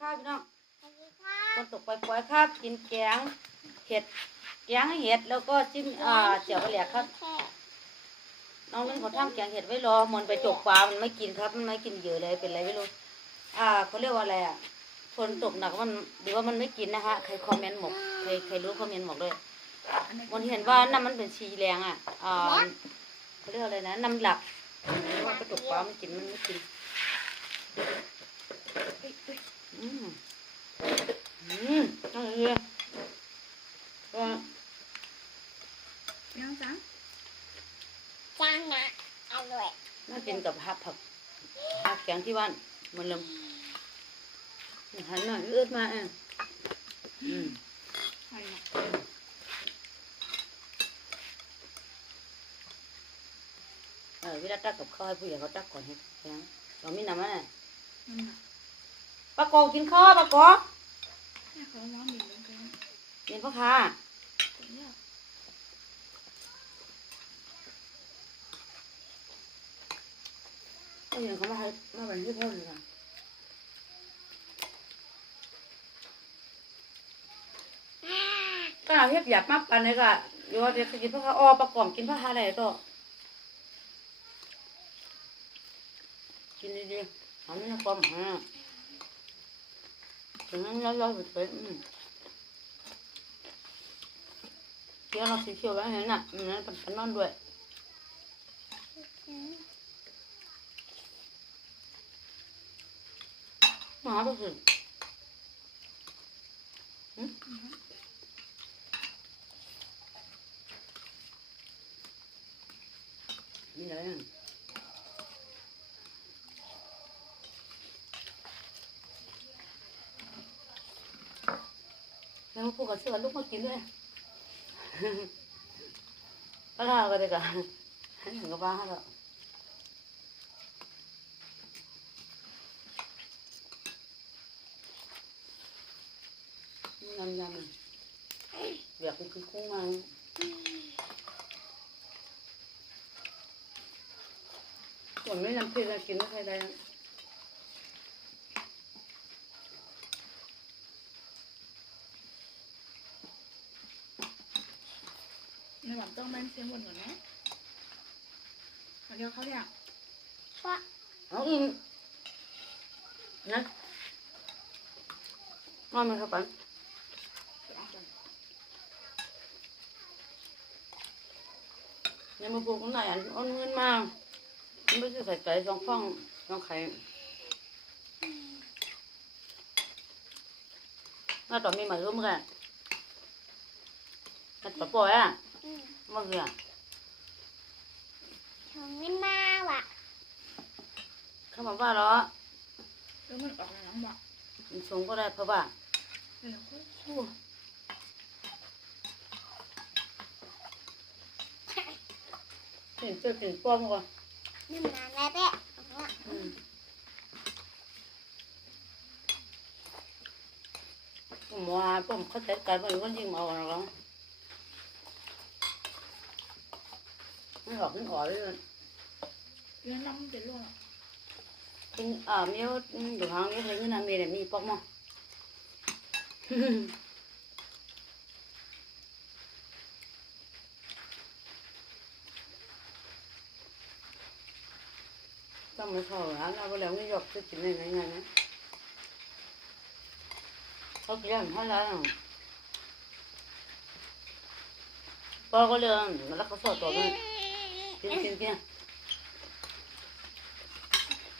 ครับพี่น้องสวัสดีค่ะคนตกปล่อยๆครับ กินแกงเห็ดแกงเห็ดแล้วก็จิ้มอ่าเจียวกระเหลียกครับแค่น้องนึงเขาทำแกงเห็ดไว้รอมันไปจกปลา มันไม่กินครับ มันไม่กินเยอะเลยเป็นไรไม่รู้อ่าเขาเรียกว่าอะไรอะฝนตกหนักมันหรือว่ามันไม่กินนะคะใครคอมเมนต์บอกใครใครรู้คอมเมนต์บอกด้วยมันเห็นว่าน้ำมันเป็นชีแรงอะอ่าเขาเรียกว่าอะไรนะน้ำหลักหรือว่าไปตกปลามันกินมันไม่กิน อืมอืมนั่นเลยก็ยังจังจ้างนะอร่อยน่ากินกับผักผักผักแกงที่บ้านมันลมหันหน่อยเลือดมาเองอืมใครเนาะเออเวลาตักกับข้าวให้ผู้ใหญ่เขาตักก่อนให้แกงเราไม่นำมันน่ะนั่นน่ะ ปลากอกินข้าวปลากรเหมือนกันเรียนพ่อค้าแต่เนี่ยก็ยังเขามาให้มาเป็นที่พ่อเลยค่ะก็เฮ็ดหยาบมากปันเลยก็โยเด็กกินพ่อค้าอ้อปลากอกินพ่อค้าอะไรต่อกินดีๆทำให้ความหา ถึงนั้นแล้วเราไปอืมเกี่ยวเราสีเขียวไว้เห็นน่ะอืมนั่นเป็นนอนด้วยหมาก็คือหืมนี่เลยแล้วพว กกับเสือลูกมากินด้วยก็ลาก็ได้กันห้ถึงกับบ้าแล้วยำยำเบียกมันคือคุ้งมาส่วนไม่น้ำพริกเรากินไม่ใครได้ ในหวังต้องแม่นเสียงบนก่อนนะเขาเรียกเขาเรียกว่าเอาอีกนะนอนมันเข้าไปเอาก่อนเนี่ยมาปลูกมันไหนอันอ้อนเงินมามันไม่ใช่ใส่ใจสองฟองสองไข่น่าต่อมีหมายร่วมกันน่าต่อปล่อยอะ อืมมันคืออะชงไม่มาว่ะเข้ามาว่าเหรอแล้วมันออกหลังบอกมันสูงก็ได้เพราะว่าเดี๋ยวเขาโอ้เห็นเจอเห็นป้อมก่อนนี่มันนานแล้วแป๊ะเอาละอืมผมว่าผมเข้าใจกันว่ามันยิงเอาแล้วไม่ออกไม่ออกเลยเรื่องน้ำเป็นร่วงเป็นอ่ามีอยู่ห้างนี้เลยนี่นะมีแต่มีปอกมั้งต้องมาเข้าร้านเราไปแล้วไม่ยกจะกินได้ไงนะเขาเกี่ยนเขาแล้วปอก็เรื่องแล้วเขาสอดตัวมัน กินกินกิน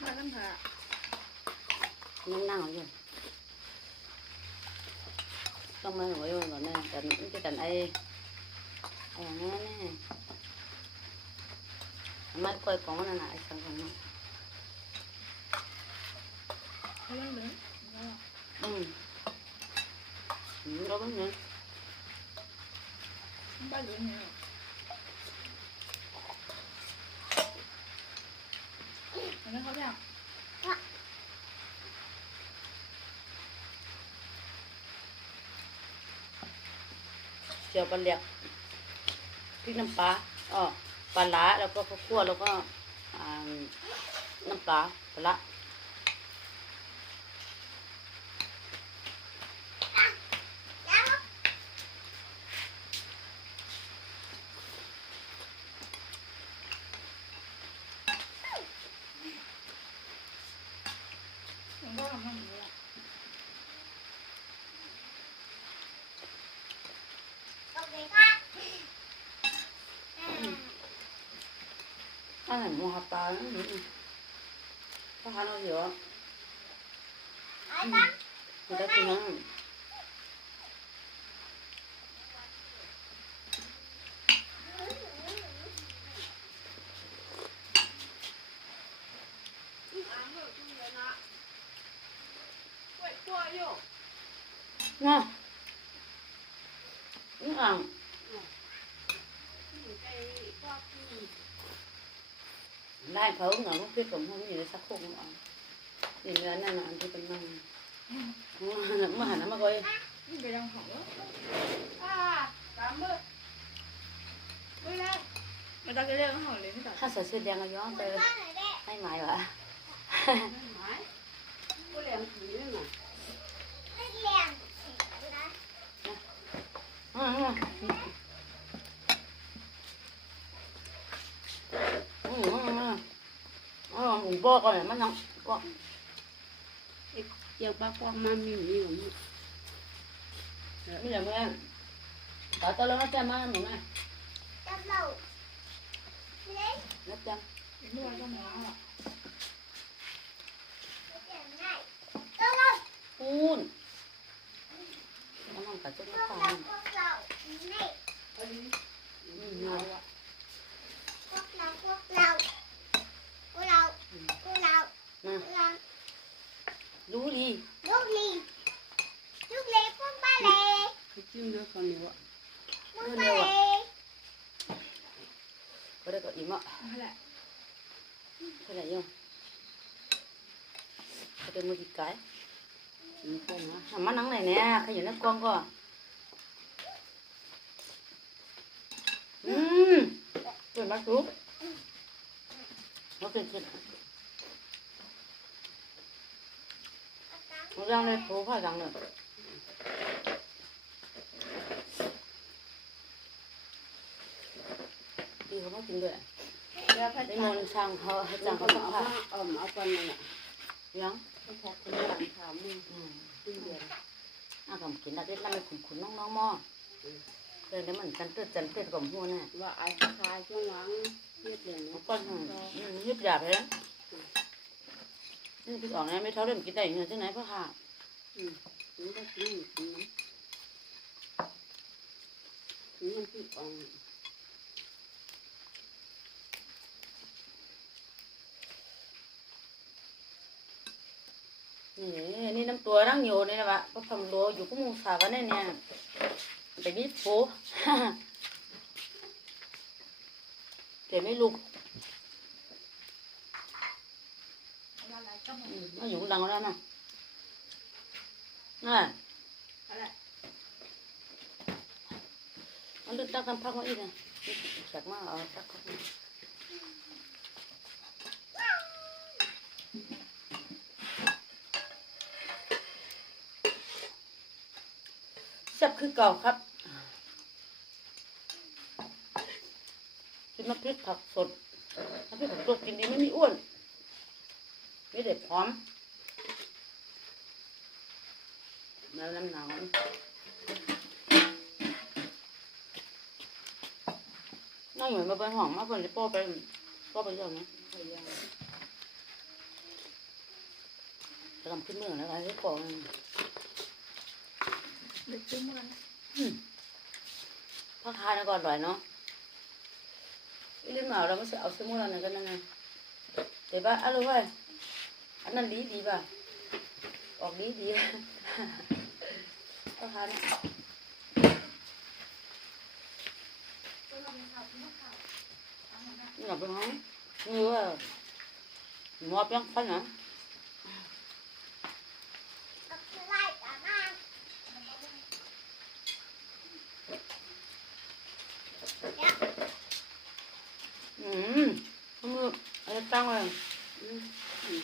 มาตั้งแต่นั่งนั่งอยู่ต้องมาหัวโยนก่อนนะแต่ไม่จะแต่ไอ้ไอ้นั่นนี่มัดกล้วยของมันน่ะไอ้สังของมัน เขาเรื่องเดินอืมอืมเราไม่เห็นบ้านเดินเนี่ยอันนั้นเขาเรียกเจียวปลาเหลียกพริกน้ำปลาอ๋อปลาล้าแล้วก็ข้าวคั่วแล้วก็น้ำปลาปลาละ นั่งอยู่ละ โอเคครับ ถ้าเห็นหมูหับตาอืมอืมถ้าทา นเอาเดี๋ยวไอ้ตั้งมันจะกินนะตัวอยู่น่ะนี่อ่างได้เขาหนังพริกของเขาอยู่ในสักโคกอ่างนี่เนื้อนั่น อ๋อหมูบอกก่อนมันยังก็เกี่ยวปากกวางมามีมีองมึงไม่อยากแม่ต่อตัวแล้วนะจ๊ะมาหนูนะจำเราเล็กนะจ๊ะเมื่อวันก็มาอะเลี้ยงง่ายจำเราปูนน้ำกับจุ๊บพวน้ำกตาเราลพวกเราเอาอะพวกเราพวกเราพวกเราพวกเรา มาพวกเราดูดีลูกลีลูกเล็กพวกบ้าเล็กคือจิ้มด้วยข้าวเหนียวอะพวกบ้าเล็กก็ได้ก็อิ่มอะนั่นแหละก็ได้ยังก็ได้มือดีกายอืมก็นะทำมานังไหนเนี่ยขยันนักกองก็อืมเป็นมาสุกเราเป็นเช่นเราดังเลยโผล่ผ้าดังเลยดีเขาไม่กินด้วยแล้วพระได้จัมนทนร์ต์ช่างเขาให้จัจ้างงเขาเขาต้สัอกงผ้าเอาเอาเอากันนั่นน่ะยังเขาแท็กคนละถามมึงอืมตีเดียวอ้าวผมกินได้แล้วไม่ขุนขุนน้องน้องๆหม้อเดินได้เหมือนกันเตือนจันเตือนกับหัวน่ะว่าไอ้คายช่วงหลังเรียบอย่างนี้มันก็อืมอืมยึดหยาบเลย นี่พี่ออกนะไม่เท่าเดิมกินได้เงินที่ไหนพ่อค่ะอืมถึงก็กินกินน้ำถึงมันติดอ่อนนี่นี่น้ำตัวนั่งอยู่นี่นะวะก็ทำโลอยู่ก็มูสากันเนี่เนี่ยไปบีบปูเดี๋ยวไม่ลุกอะไรก็มาอืมเอาอยู่ดังแต่ไมันดึก ตักกันพักมาอีกนะแขกมาเอาตักเขาแซ่บคือเก่าครับกินน้ำพริกผักสดน้ำพริกผักสดกินดีไม่มีอ้วน ไม่ได้พร้อมแล้วน้ำหนาวนั่งอยู่มาเป็นห้องมาเป็นจะป้อไปป้อไปเรื่องนะพยายามจะทำขึ้นเมืองนะคะที่ป้อเด็กจุ้มมันพักทานก่อนหน่อยเนาะอีเล่นหมาเราไม่ใช่เอาสมุนอะไรกันนะไงเดี๋ยวบ้าอะไรวะอั นนั้นดีดีป่ะออกดีดีพักทานก็ทำเป็นข่าวเป็นข่าวทำมันนะนี่หลับไปห้องนี่ว่าหมอเปียงฟันนะ เอาไปไล่ตาบ้าน อืมมืออะไรตั้งไว้ อืม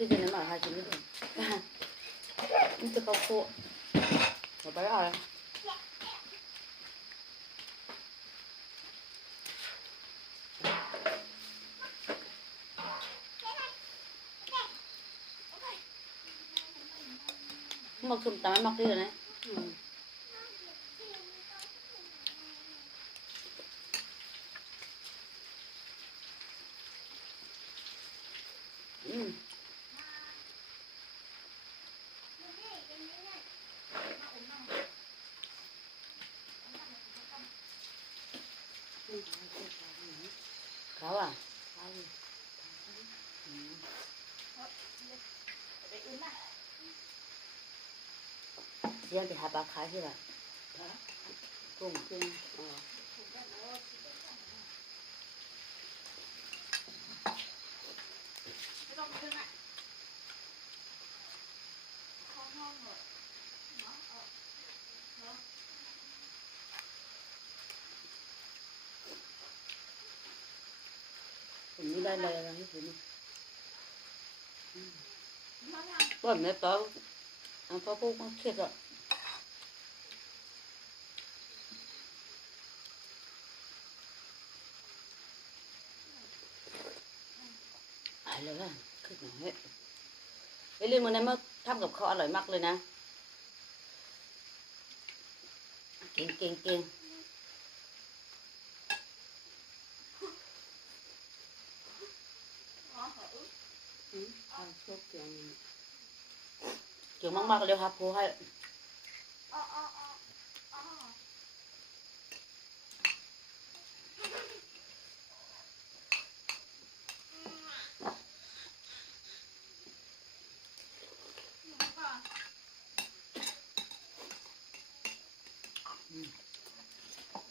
องมันกินดีมากเลยอืมก็ที่พูดแล้วทำขยับกันหน่อยก่อนนะอยู่นะ อืม อืมน้ำพริกจะน้ำหน่อยค่ะกินไม่ถึงนี่จะข้าวโพดเอาไปเอาเลยมักสุ่มตำไม่มักดีเลยนะ อืม อืมเขา อะอืมเรียนไปหาปลาขายที่ไหนกุ้ง กุ้งอ๋อ ไม่ต้องขึ้นอะเข้าห้องเลยเนาะเอาเนาะ ผมนี่ได้เลยอะไรให้ผม มาท ก็ไม่เปล่าอันพ่อพวกมันเครียดอะอะ ไรล่ะขึ้นหน่อยเฮ้ยไปเรื่องมันนั้นมาทำกับเขาวอร่อยมากเลยนะ เก่งเก่งเก่งำอ๋อเหรออุ๊ย อืม เอาชอบเสียงเก่งมากๆเลยครับครูให้ อ๋ออ๋ออ๋ออ๋อ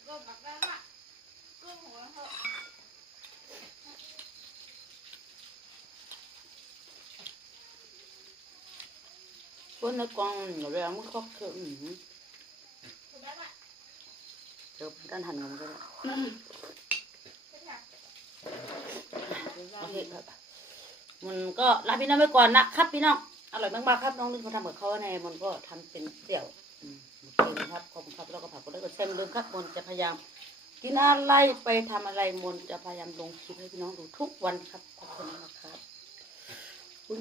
ก็บักได้ละก็หัวเหอะ คนในกองเรียงมันก็คือเดี๋ยวด้านหันกันก็ได้ใช่ไหมโอเคครับมันก็ลาพี่น้องไปก่อนนะครับพี่น้องอร่อยมากๆครับน้องนึงเขาทำกับเขาวในมันก็ทำเป็นเสี่ยวอืมโอเคนครับขอบคุณครับแล้วก็ผักก็ได้ก็แซมลืมครับมันจะพยายามกินอะไรไปทำอะไรมนจะพยายามลงคลิปให้พี่น้องดูทุกวันครับขอบคุณนะครับคุณ